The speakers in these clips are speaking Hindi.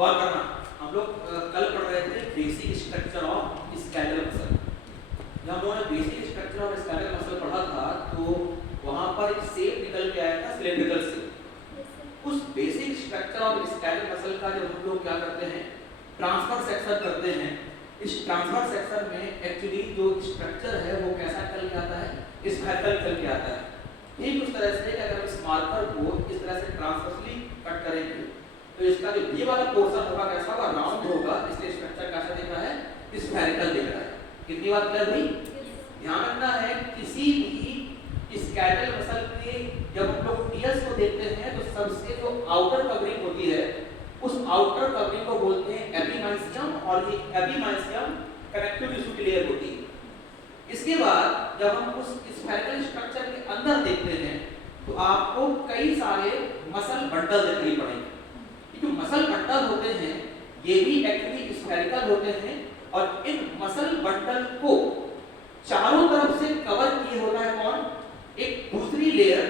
गौर करना, हम लोग कल पढ़ रहे थे basic structure of skeletal muscle. जब हम लोगों ने basic structure of skeletal muscle पढ़ा था तो वहां पर एक शेप निकल के आया था, सिलेंड्रिकल शेप। उस basic structure of skeletal muscle का जब हम लोग क्या करते हैं, ट्रांसफर सेक्शन करते हैं, इस ट्रांसफर सेक्शन में एक्चुअली जो स्ट्रक्चर है वो कैसा निकल के आता है, स्फेरिकल निकल के आता है। ठीक उस तरह से अगर हम इस मार्कर को इस तरह से ट्रांसवर्सली कट करेंगे तो इसका जो ये वाला पोर्शन होगा कैसा होगा, राउंड होगा, इसलिए स्ट्रक्चर कैसा दिख रहा है, स्फेरिकल दिख रहा है। कितनी बात क्लियर हुई? ध्यान रखना है किसी भी स्केलेटल मसल के जब हम लोग टीएस को देखते हैं तो सबसे जो आउटर कवरिंग होती है उस आउटर कवरिंग को बोलते हैं एपिमाइसियम, और ये एपिमाइसियम कनेक्टिव टिश्यू की लेयर होती है। इसके बाद जब हम उस स्फेरिकल स्ट्रक्चर के अंदर देखते हैं तो आपको कई सारे मसल बंडल दिखाई पड़ेंगे। ये जो मसल बंडल होते हैं ये भी एक्चुअली स्फेरिकल होते हैं और इन मसल बंडल को चारों तरफ से कवर किए होता है कौन, एक दूसरी लेयर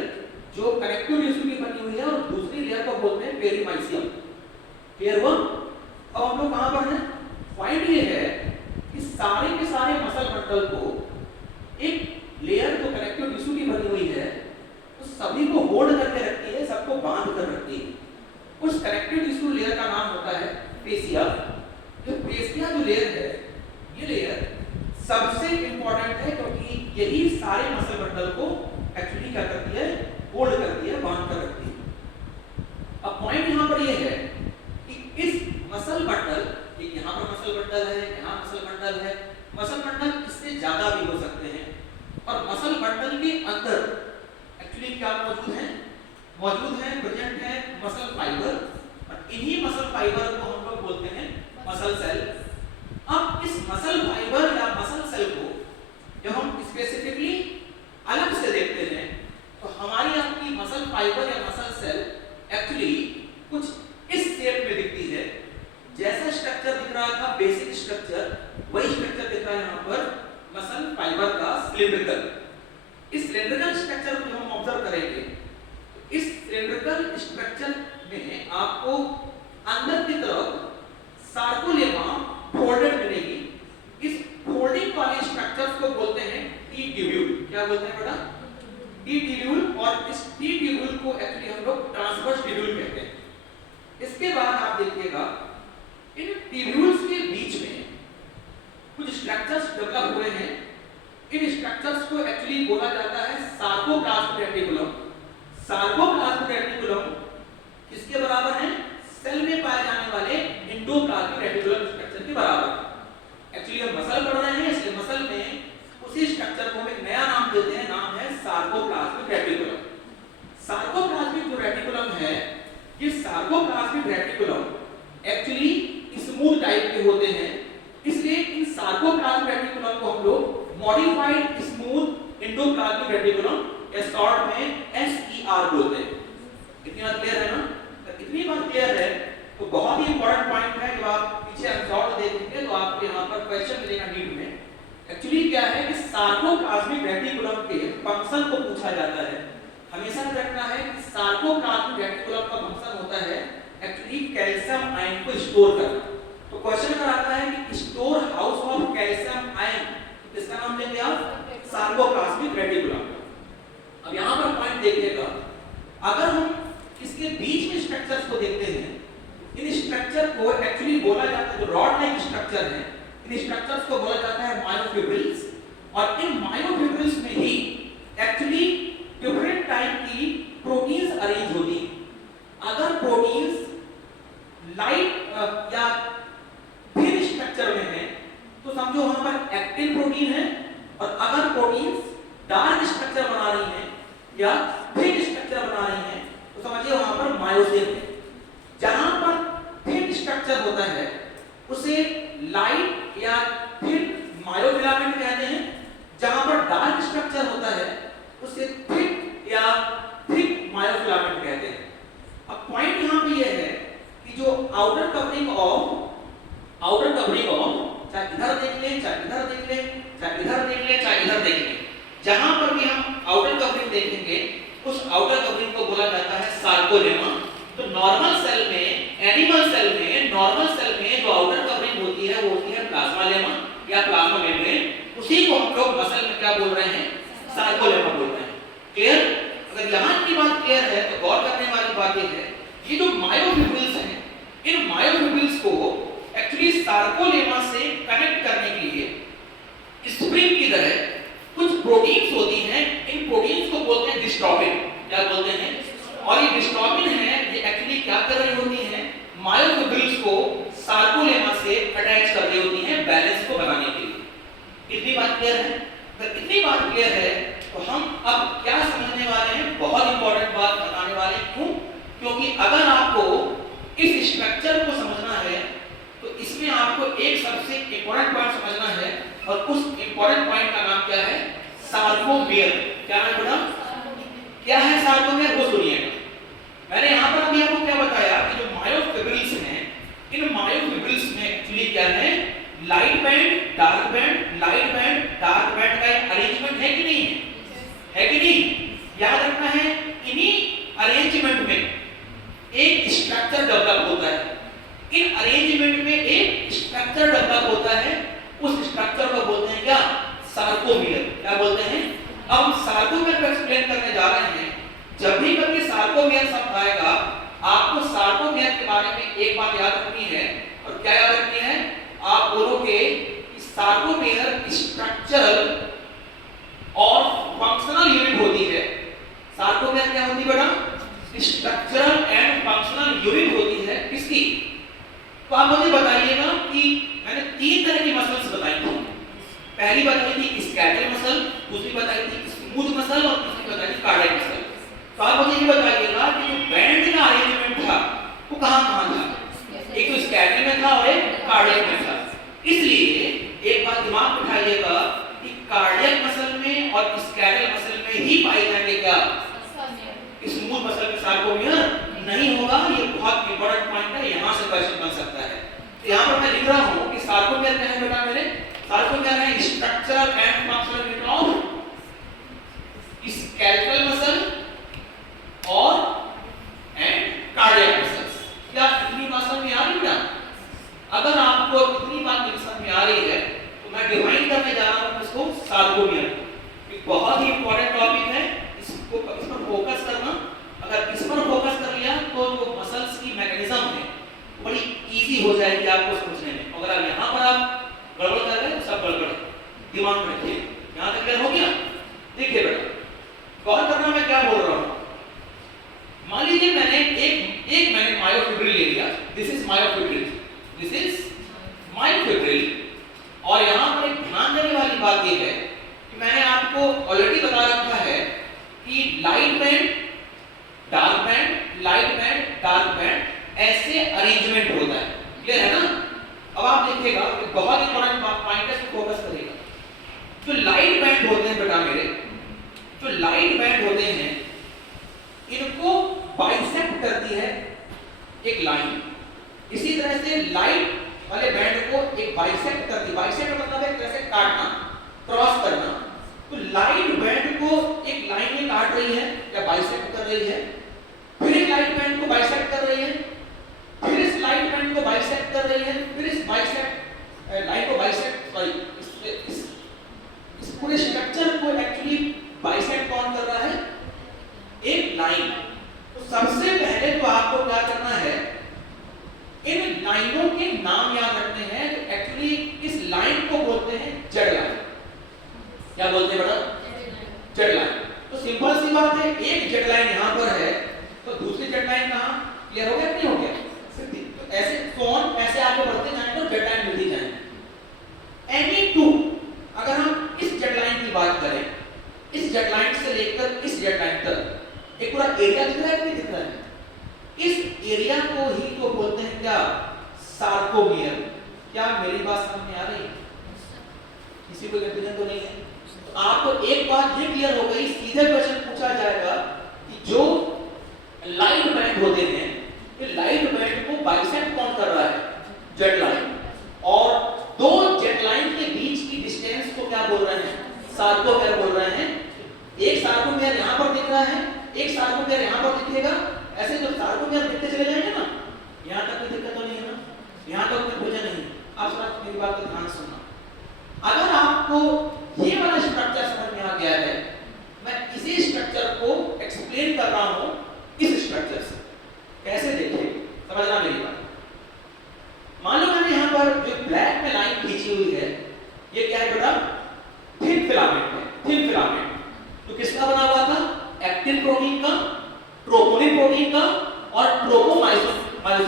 जो कनेक्टिव टिश्यू की बनी हुई है और दूसरी लेयर को बोलते हैं पेरीमाइसियम। क्लियर हुआ? अब हम लोग कहां पर हैं? पॉइंट ये है कि सारे के सारे मसल बंडल को एक लेयर जो कनेक्टिव टिश्यू की बनी हुई है तो सभी को होल्ड करके रखती है, सबको बांध कर रखती है। उस कनेक्टिव टिश्यू लेयर का नाम होता है फेसिया। जो फेसिया जो लेयर है ये लेयर सबसे इंपॉर्टेंट है क्योंकि यही सारे मसल बंडल को एक्चुअली क्या करती है, होल्ड करती है, बांध कर रखती है। अब पॉइंट यहां पर ये है कि इस मसल बंडल, यहाँ पर मसल बंडल है, यहाँ मसल बंडल है, मसल बंडल इससे ज्यादा भी हो सकते हैं और मसल बंडल के अंदर एक्चुअली क्या मौजूद है, प्रेजेंट है मसल फाइबर, और इन्हीं मसल फाइबर को हम लोग बोलते हैं मसल सेल। अब इस मसल फाइबर या मसल सेल को जब हम स्पेसिफिकली अलग से देखते हैं तो हमारी आपकी मसल फाइबर या मसल सेल एक्चुअली कुछ इस शेप में दिखती है। जैसा स्ट्रक्चर दिख रहा था बेसिक स्ट्रक्चर, वही स्ट्रक्चर दिख रहा है यहाँ पर मसल फाइबर का सिलिंड्रिकल। इस सिलिंड्रिकल स्ट्रक्चर को हम ऑब्जर्व करेंगे तो इस सिलिंड्रिकल स्ट्रक्चर में आपको अंदर की तरफ सार्कोलेमा फोल्डेड मिलेगी। इस फोल्डिंग वाले स्ट्रक्चर्स को बोलते हैं टी ट्यूब्यूल। क्या बोलते हैं बेटा? T tubule. और इस टी ट्यूब्यूल को एक्चुअली हम लोग ट्रांसवर्स ट्यूब्यूल कहते हैं। इसके बाद आप देखिएगा इन ट्यूब्यूल्स के बीच में कुछ स्ट्रक्चर्स डेवलप हुए हैं। इन स्ट्रक्चर्स को एक्चुअली बोला जाता है सार्कोप्लाज्मिक रेटिकुलम। सार्कोप्लाज्मिक रेटिकुलम किसके बराबर है? सेल में पाए जाने वाले एंडोप्लाज्मिक रेटिकुलम स्ट्रक्चर के बराबर। एक्चुअली हम मसल पढ़ रहे हैं इसलिए मसल में उसी स्ट्रक्चर को हम एक नया नाम देते हैं, नाम है सार्कोप्लाज्मिक रेटिकुलम। सार्कोप्लाज्मिक जो रेटिकुलम है ये sarcoplasmic reticulum actually smooth type के होते हैं, इसलिए इन सार्कोप्लाज्मिक रेटिकुलम को हम लोग मॉडिफाइड स्मूथ एंडोप्लाज्मिक रेटिकुलम या शॉर्ट में SER बोलते हैं। इतनी बात क्लियर है ना? तो इतनी बात क्लियर है तो बहुत ही इंपॉर्टेंट पॉइंट है। जब आप पीछे शॉर्ट देखेंगे तो आपको यहाँ पर क्वेश्चन मिलेगा नीट में। एक्चुअली क्या है कि सार्कोप्लाज्मिक रेटिकुलम के फंक्शन को पूछा जाता है। हमेशा रखना है कि सार्कोप्लाज्मिक रेटिकुलम का फंक्शन होता है एक्चुअली कैल्शियम आयन को स्टोर करना। तो क्वेश्चन अगर आता है कि store house of calcium ion, इसका नाम लेंगे आप सार्कोप्लाज्मिक रेटिकुलम। अब यहाँ पर पॉइंट देखिएगा, अगर हम इसके बीच में स्ट्रक्चर्स को देखते हैं, इन स्ट्रक्चर को एक्चुअली बोला जाता है, जो रॉड लाइक स्ट्रक्चर है, इन स्ट्रक्चर्स को बोला जाता है मायोफिब्रिल्स। और इन मायोफिब्रिल्स में ही एक्चुअली डिफरेंट टाइप की प्रोटीन्स अरेंज होती हैं। अगर प्रोटीन्स लाइट या थिन स्ट्रक्चर में है तो समझो वहां पर एक्टिन प्रोटीन है, और अगर प्रोटीन्स डार्क स्ट्रक्चर बना रही हैं या थिन स्ट्रक्चर बना रही हैं तो समझिए वहां पर मायोसिन है। जहां पर थिन स्ट्रक्चर होता है उसे लाइट या थिन मायोफिलामेंट कहते हैं, जहां पर डार्क स्ट्रक्चर होता है उसे थिक या थिक मायोफिलामेंट कहते हैं। अब पॉइंट यहां पे यह है कि जो आउटर कवरिंग ऑफ चाहे इधर देख लें, चाहे इधर देख लें, चाहे इधर देख लें, चाहे इधर देख लें, जहां पर भी हम आउटर कवरिंग देखेंगे उस आउटर कवरिंग को बोला जाता है सार्कोलेमा। तो नॉर्मल सेल में, एनिमल सेल में नॉर्मल सेल में जो आउटर कवरिंग होती है वो होती है प्लाज्मा लेमा या प्लाज्मा मेम्ब्रेन, उसी को हम लोग मसल में क्या बोल रहे हैं, सार्कोलेमा बोल रहे हैं। क्लियर? अगर यहाँ की बात क्लियर है तो गौर करने वाली बात ये है, ये जो मायोफिब्रिल्स हैं, इन मायोफिब्रिल्स को एक्चुअली सार्कोलेमा से कनेक्ट करने के लिए स्प्रिंग की तरह कुछ प्रोटीन्स होती हैं, इन प्रोटीन्स को बोलते हैं डिस्ट्रोफिन। क्या बोलते हैं? और ये डिस्ट्रोफिन है, ये एक्चुअली क्या कर रही होती हैं, मायोफिब्रिल्स को सार्कोलेमा से अटैच कर रही होती हैं बैलेंस को बनाने के लिए। इतनी बात क्लियर है? अगर इतनी बात क्लियर है तो हम अब क्या समझने वाले हैं, बहुत इंपॉर्टेंट बात बताने वाले हैं। क्यों? क्योंकि अगर आपको इस स्ट्रक्चर को समझना है तो इसमें आपको एक सबसे इंपॉर्टेंट पॉइंट समझना है, और उस इंपॉर्टेंट पॉइंट का नाम क्या है, सार्कोमेयर। क्या नाम बेटा? क्या है सार्कोमेयर, वो सुनिएगा। मैंने यहाँ पर अभी आपको क्या बताया कि जो मायोफिब्रिल्स हैं, इन मायोफिब्रिल्स में एक्चुअली क्या है, light band, dark band, light band, dark band का एक अरेंजमेंट है कि नहीं है? है कि नहीं? याद रखना है, इन्हीं अरेंजमेंट में एक स्ट्रक्चर डेवलप होता है। इन अरेंजमेंट में एक स्ट्रक्चर डेवलप होता है, उस स्ट्रक्चर को बोलते हैं क्या, सार्कोमेयर। क्या बोलते हैं? अब हम सार्कोमेयर को एक्सप्लेन करने जा रहे हैं। जब भी कभी सार्कोमेयर शब्द आएगा, आपको सार्कोमेयर के बारे में एक बात याद रखनी है, और क्या याद रखनी है, आप बोलोगे कि सार्कोमेयर स्ट्रक्चरल और फंक्शनल यूनिट होती है। सार्कोमेयर क्या होती है बेटा? स्ट्रक्चरल एंड फंक्शनल यूनिट होती है। किसकी? तो आप मुझे बताइएगा कि मैंने 3 तरह की मसल्स बताई थी। पहली बताई थी स्केलेटल मसल, दूसरी बताई थी स्मूथ मसल, और तीसरी बताई थी कार्डियक मसल। तो आप मुझे ये बताइएगा कि जो बैंड का अरेंजमेंट था वो कहाँ-कहाँ था? एक तो स्केलेटल में था और एक कार्डियक में था। इसलिए एक बात दिमाग में बिठाइएगा कि कार्डियक मसल में और स्केलेटल मसल में ही पाए जाएंगे क्या, स्मूथ मसल में सार्कोमेयर नहीं होगा। ये बहुत इंपॉर्टेंट पॉइंट है, यहाँ से क्वेश्चन बन सकता है। तो यहाँ पर मैं लिख रहा हूँ कि सार्कोमेयर क्या है बेटा मेरे, सार्कोमेयर है structural and functional unit of skeletal muscle और एंड कार्डियक मसल्स। क्या इतनी बात समझ में आ रही है? अगर आपको इतनी बात समझ में आ रही है तो मैं डिफाइन करने जा रहा हूँ इसको, सार्कोमेयर। एक बहुत ही इंपॉर्टेंट टॉपिक है, इस पर फोकस करना। अगर इस पर फोकस कर लिया तो जो मसल्स की मैकेनिज्म है बड़ी इजी हो जाएगी आपको समझने में। अगर आप यहाँ पर आप गड़बड़ कर रहे हैं तो सब गड़बड़ है, दिमाग में रखिए। यहाँ तक क्लियर हो गया? देखिए बेटा, गौर करना मैं क्या बोल रहा हूँ। मान लीजिए मैंने मायोफिब्रिल ले लिया, this is myofibril, this is myofibril. और यहाँ पर एक ध्यान देने वाली बात यह है कि मैंने आपको ऑलरेडी बता रखा है कि light band, dark band, light band, dark band, ऐसे अरेंजमेंट होता है। क्लियर है ना? अब आप देखिएगा बहुत इंपॉर्टेंट पॉइंट है, इसको फोकस करिएगा। जो लाइट बैंड होते हैं बेटा मेरे, जो लाइट बैंड होते हैं, इनको बाइसेक्ट करती है एक लाइन। इसी तरह से लाइट वाले बैंड को एक बाइसेक्ट करती है। बाइसेक्ट मतलब है कैसे काटना, क्रॉस करना। तो लाइट बैंड को एक लाइन में काट रही है या बाइसेक्ट कर रही है, फिर एक लाइट बैंड को बाइसेक्ट कर रही है, फिर इस लाइट बैंड को बाइसेक्ट कर रही है, फिर इस बाइसेक्ट लाइन को बाइसेक्ट, सॉरी, इस पूरे स्ट्रक्चर को एक्चुअली बाइसेक्ट कौन कर रहा है? एक लाइन। तो सबसे पहले तो आपको क्या करना है, इन लाइनों के नाम याद रखने हैं। तो एक्चुअली इस लाइन को बोलते हैं जेड लाइन। क्या बोलते हैं बेटा? Z line. तो सिंपल सी बात है, एक जेड लाइन यहाँ पर है तो दूसरी जेड लाइन कहाँ? क्लियर हो गया? नहीं हो गया? तो ऐसे कौन ऐसे आगे बढ़ते जाएंगे तो जेड लाइन मिलती जाएंगे। एनी टू, अगर हम इस जेड लाइन की बात करें, इस जेड लाइन से लेकर इस जेड लाइन तक एक पूरा एरिया दिख रहा है कि नहीं दिख रहा है? इस एरिया को ही तो बोलते हैं क्या? सार्कोमेयर। क्या मेरी बात समझ में आ रही है? किसी को कंफ्यूजन तो नहीं है? तो आपको एक बात ये क्लियर हो गई, सीधे क्वेश्चन पूछा जाएगा कि जो लाइट बैंड होते हैं, ये लाइट बैंड को बाइसेक्ट कौन कर रहा है? Z line. और दो जेड लाइन के बीच की डिस्टेंस को क्या बोल रहे हैं? सार्कोमेयर बोल रहे हैं। एक सार्कोमेयर यहाँ पर दिख रहा है, एक सार्कोमेयर यहाँ पर दिखेगा। ऐसे जो सार्कोमेयर दिखते चले जाएंगे ना, यहाँ तक कोई दिक्कत तो नहीं है ना? समझना मेरी बात। मान लो मैंने यहाँ पर जो ब्लैक में लाइन खींची हुई है, ये क्या है बेटा? थिन फिलामेंट है, थिन फिलामेंट। तो किसका बना हुआ था? एक्टिन प्रोटीन का, ट्रोपोनिन प्रोटीन का और ट्रोपोमायोसिन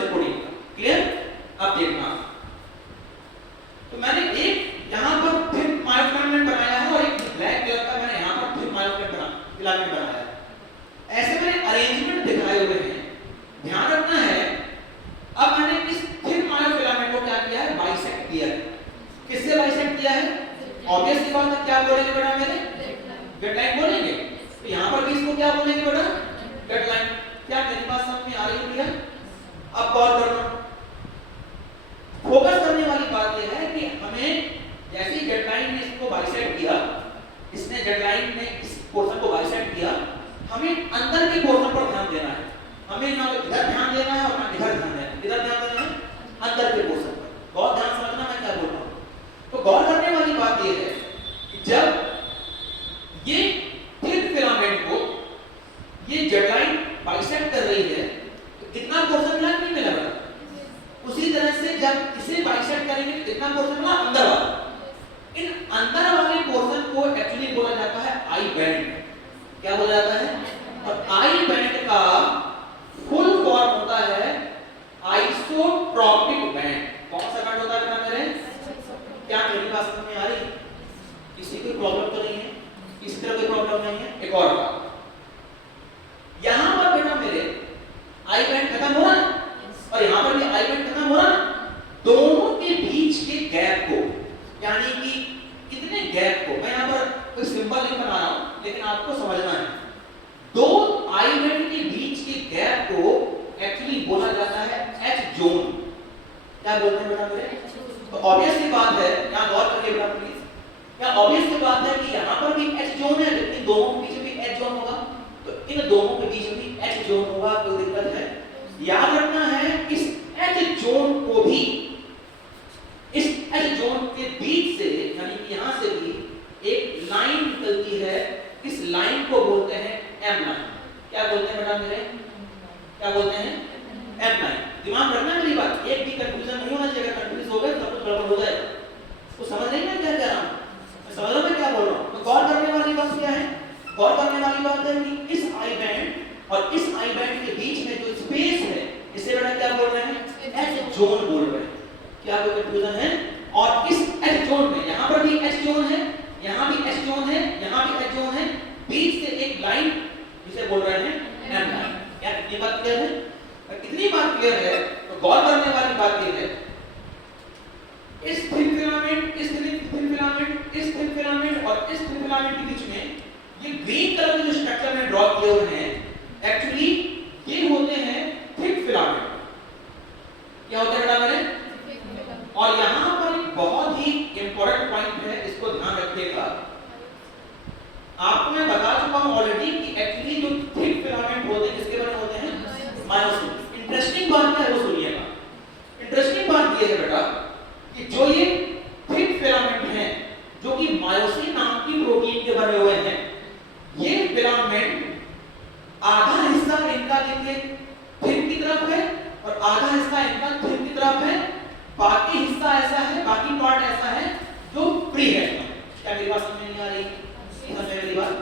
प्रोटीन का। क्लियर? अब देखना, तो मैंने एक यहाँ पर थिन मायोफिलामेंट बनाया है और एक ब्लैक कलर का मैंने यहाँ पर थिन मायोफिलामेंट बनाया है। ऐसे मैंने अरेंजमेंट दिखाए हुए हैं, ध्यान रखना है। अब मैंने इस थिन मायोफिलामेंट को क्या किया है? बाइसेक्ट किया है। किससे बाइसेक्ट किया है? ऑब्वियस सी बात है, क्या बोलेंगे बेटा मेरे? डेडलाइन बोलेंगे। तो यहाँ पर भी इसको क्या बोलेंगे बेटा? डेडलाइन। क्या मेरी बात समझ में आ रही है भैया? अब गौर करना, फोकस करने वाली बात यह है कि हमें जैसे ही डेडलाइन ने इसको बाइसेक्ट किया, इसने डेडलाइन ने इस पोर्शन को बाइसेक्ट किया, हमें अंदर के पोर्शन पर ध्यान देना है। हमें ना इधर ध्यान देना है और ना इधर ध्यान देना है। इधर ध्यान देना है अंदर के पोर्शन पर। बहुत ध्यान समझना मैं क्या बोल रहा हूँ। तो गौर करने वाली बात यह है कि जब ये थिन फिलामेंट को ये डेडलाइन बाइसेक्ट कर रही है, तो कितना पोर्शन मिला? नहीं मिला बेटा? उसी तरह से जब इसे बाइसेक्ट करेंगे तो कितना पोर्शन मिला? अंदर वाला। इन अंदर वाले पोर्शन को एक्चुअली बोला जाता है आई बैंड। क्या बोला जाता है? और आई बैंड का फुल फॉर्म होता है आइसोट्रोपिक बैंड। कौन सा बैंड होता है बेटा मेरे? क्या मेरी बात समझ में आ रही? किसी कोई प्रॉब्लम तो नहीं है? किसी तरह कोई प्रॉब्लम नहीं है? एक और बात, यहां पर बेटा मेरे आई बैंड खत्म हो रहा है और यहां पर भी आई बैंड खत्म हो रहा है। दोनों के बीच के गैप को, यानी कि कितने गैप को, मैं यहां पर कोई सिंबल नहीं बना रहा हूं लेकिन आपको समझना है, दो आई बैंड के बीच के गैप को एक्चुअली बोला जाता है एच जोन। क्या बोलते हैं बेटा मेरे? तो ऑब्वियस सी बात है, यहां गौर करिए बेटा प्लीज, क्या ऑब्वियस सी बात है कि यहां पर भी एच जोन है, लेकिन दोनों के बीच भी एच जोन होगा। तो इन दोनों के बीच भी एच जोन होगा, कोई दिक्कत है? याद रखना है इस एच जोन को भी, इस एच जोन के बीच से, यानी कि यहां से भी एक लाइन निकलती है, इस लाइन को बोलते हैं एम लाइन। क्या बोलते हैं बेटा मेरे? क्या बोलते हैं? M line. दिमाग रखना मेरी बात, एक भी कंफ्यूजन नहीं होना चाहिए। अगर कंफ्यूज हो गए तो कुछ गड़बड़ हो जाएगा। तो समझ नहीं मैं क्या कह रहा हूं? मैं समझ रहा मैं क्या बोल रहा हूं? तो गौर करने वाली बात क्या है? गौर करने वाली बात है कि इस आई बैंड और इस आई बैंड के बीच में जो स्पेस है, इसे बेटा क्या बोल रहे हैं? एच जोन बोल रहे हैं। क्या कोई कंफ्यूजन है? और इस एच जोन में, यहां पर भी एच जोन है, यहां भी एच जोन है, यहां भी एच जोन है, बीच से एक लाइन जिसे बोल रहे हैं एम लाइन। क्या कितनी बात क्लियर है? कितनी बात क्लियर है? तो गौर करने वाली बात यह है, इस थिन फिलामेंट, इस थिन फिलामेंट, इस थिन फिलामेंट और इस थिन फिलामेंट के बीच में ये ग्रीन कलर के जो स्ट्रक्चर में ड्रॉ किए हुए हैं, एक्चुअली ये होते हैं थिक फिलामेंट। क्या होते हैं बेटा मेरे? और यहां पर एक बहुत ही इंपॉर्टेंट पॉइंट है, इसको ध्यान रखिएगा। आपको मैं बता चुका हूं ऑलरेडी कि एक्चुअली जो थिक फिलामेंट होते हैं किसके बने होते हैं? मायोसिन। इंटरेस्टिंग बात क्या है वो सुनिएगा। इंटरेस्टिंग बात ये है बेटा कि जो ये थिक फिलामेंट हैं, जो कि मायोसिन नाम की प्रोटीन के बने हुए हैं, ये फिलामेंट आधा हिस्सा इनका देखिए थिन की तरफ है और आधा हिस्सा इनका थिन की तरफ है। बाकी हिस्सा ऐसा है, बाकी पार्ट ऐसा है जो फ्री है। क्या मेरी बात समझ में नहीं आ रही? समझ में मेरी बात?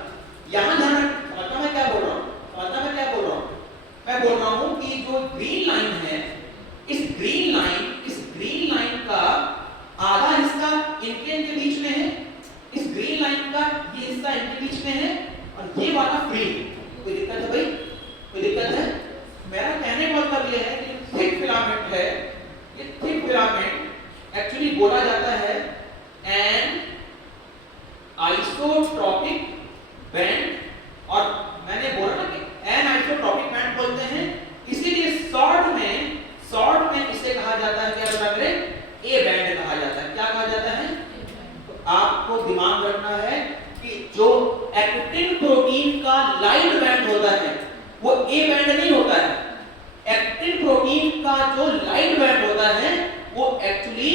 यहां ध्यान रखना, मैं क्या बोल रहा हूं? मैं क्या बोल रहा हूं? मैं बोल रहा हूं कि जो ग्रीन लाइन है, इस ग्रीन लाइन का आधा हिस्सा इनके बीच में है, इस ग्रीन लाइन का ये हिस्सा इनके बीच में है और ये वाला फ्री है। कोई दिक्कत है भाई? कोई दिक्कत है? मेरा कहने का मतलब ये है कि थिक फिलामेंट है, ये थिक फिलामेंट एक्चुअली बोला जाता है एन आइसोट्रोपिक बैंड, और मैंने बोला ना कि एन आइसोट्रोपिक बैंड बोलते हैं, इसीलिए शॉर्ट में इसे कहा जाता है, क्या बता मेरे? ए बैंड कहा जाता है। क्या कहा जाता है? तो आपको दिमाग रखना है कि जो एक्टिन प्रोटीन का लाइट बैंड होता है वो ए बैंड नहीं होता है। एक्टिन प्रोटीन का जो लाइट बैंड होता है वो एक्चुअली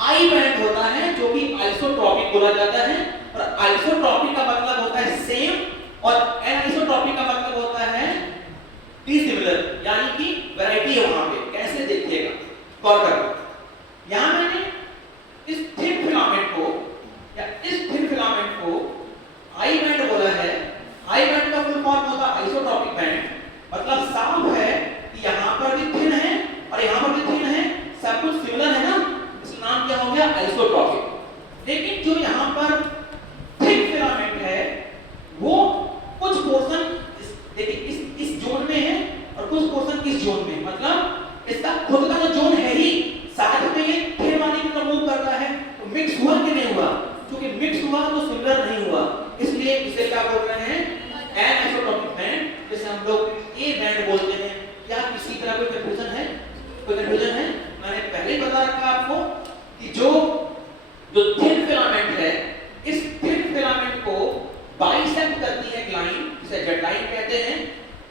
आई बैंड होता है, जो कि आइसोट्रोपिक बोला जाता है। और आइसोट्रोपिक का मतलब होता है सेम, और एनाइसोट्रोपिक का मतलब होता है डिसिमिलर, यानी कि वैरायटी है वहां पे। गौर करना, यहां मैंने इस थिन फिलामेंट को या इस थिन फिलामेंट को आई बैंड बोला है। आई बैंड का फुल फॉर्म होता है आइसोट्रोपिक बैंड, मतलब साफ है कि यहां पर भी थिन है और यहां पर भी थिन है, सब कुछ सिमिलर है ना, इसका नाम क्या हो गया, आइसोट्रोपिक। लेकिन जो यहां पर थिन फिलामेंट है वो कुछ पोर्शन देखिए इस जोन में है और कुछ पोर्शन इस जोन में, मतलब इसका खुद का जो जोन है ही, साथ में ये थिन वाली को मूव करता है, तो मिक्स हुआ कि नहीं हुआ, क्योंकि मिक्स हुआ तो सिमिलर नहीं हुआ, इसलिए इसे क्या बोल रहे हैं, एनिसोट्रोपिक बैंड, जिसे हम लोग ए बैंड बोलते हैं। क्या किसी तरह कोई कंफ्यूजन है, कोई कंफ्यूजन है? मैंने पहले ही बता रखा आपको कि जो थिन फिलामेंट है, इस थिन फिलामेंट को बाइसेक्ट करती है एक लाइन, जिसे जेड लाइन कहते हैं।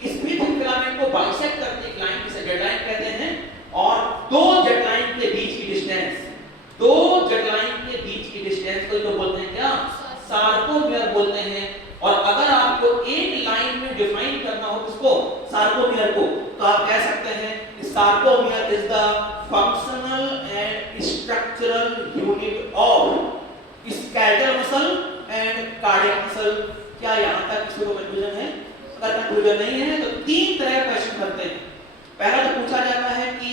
इस भी थिन फिलामेंट को बाइसेक्ट करती है एक लाइन, जिसे जेड लाइन कहते हैं। और दो जेड लाइन के बीच की डिस्टेंस, दो जेड लाइन के बीच की डिस्टेंस को तो बोलते हैं क्या, सार्कोमियर बोलते हैं। और अगर आपको एक लाइन में डिफाइन करना हो इसको, सार्कोमियर को, तो आप कह सकते हैं sarcomere is the functional and structural unit of skeletal muscle and cardiac muscle. क्या यहां तक किसी को कंफ्यूजन है? अगर कंफ्यूजन नहीं है तो तीन तरह के क्वेश्चन करते हैं। पहला तो पूछा जाता है कि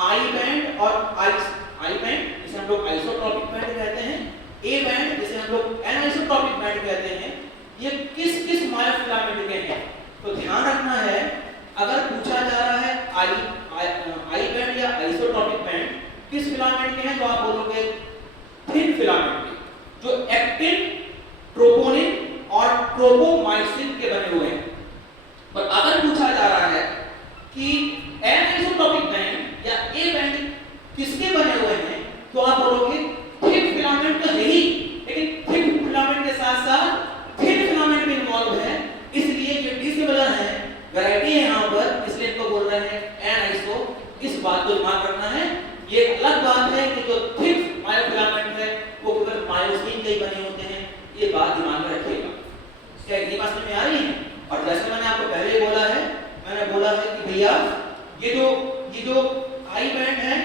आई बैंड और आई बैंड जिसे हम लोग आइसोट्रोपिक बैंड कहते हैं, ए बैंड जिसे हम लोग एनिसोट्रोपिक बैंड कहते हैं, ये किस किस मायोफिलामेंट के हैं? तो ध्यान रखना है, अगर पूछा जा रहा है आई बैंड या आइसोट्रोपिक बैंड किस फिलामेंट के हैं, तो आप बोलोगे थिन फिलामेंट के, जो एक्टिन, ट्रोपोनिन और ट्रोपोमाइसिन के बने हुए हैं। और अगर पूछा जा रहा है कि एनिसोट्रोपिक बैंड या ए बैंड किसके बने हुए हैं, तो आप बोलोगे थिन फिलामेंट तो है ही, लेकिन थिन फिलामेंट के साथ साथ थिन फिलामेंट भी इन्वॉल्व है, इसलिए ये डिसिमिलर है, वैरायटी है यहां पर, इसलिए इनको बोल रहे हैं एनाइसो। इस बात को ध्यान रखना है। ये एक अलग बात है कि जो थिन मायोफिलामेंट है वो केवल मायोसिन के ही बने होते हैं, ये बात दिमाग में रखिएगा। क्या ये बात समझ में आ रही है? और जैसे मैंने आपको पहले ही बोला है, मैंने बोला है कि भैया ये जो आई बैंड है,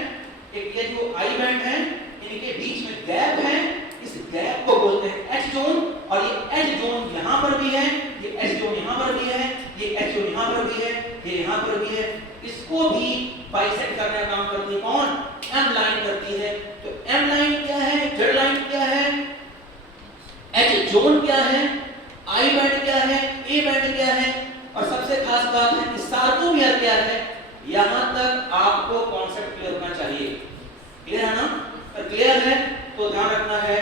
एक ये जो आई बैंड है, इनके बीच में गैप है, इस गैप को बोलते हैं एच जोन। और ये एच जोन यहां पर भी है, ये एच जोन यहां पर भी है, ये एच जोन यहां पर भी है, ये यहां पर भी है, इसको भी बाइसेक्ट करने का काम करती है कौन? एम लाइन करती है। तो एम लाइन क्या है, जेड लाइन क्या है, एच जोन क्या है, आई बैंड क्या है, ए बैंड क्या है, और सबसे खास बात है कि सार्कोमियर क्या है। यहां तक आपको कॉन्सेप्ट क्लियर होना चाहिए। क्लियर है ना? अगर क्लियर है तो ध्यान रखना है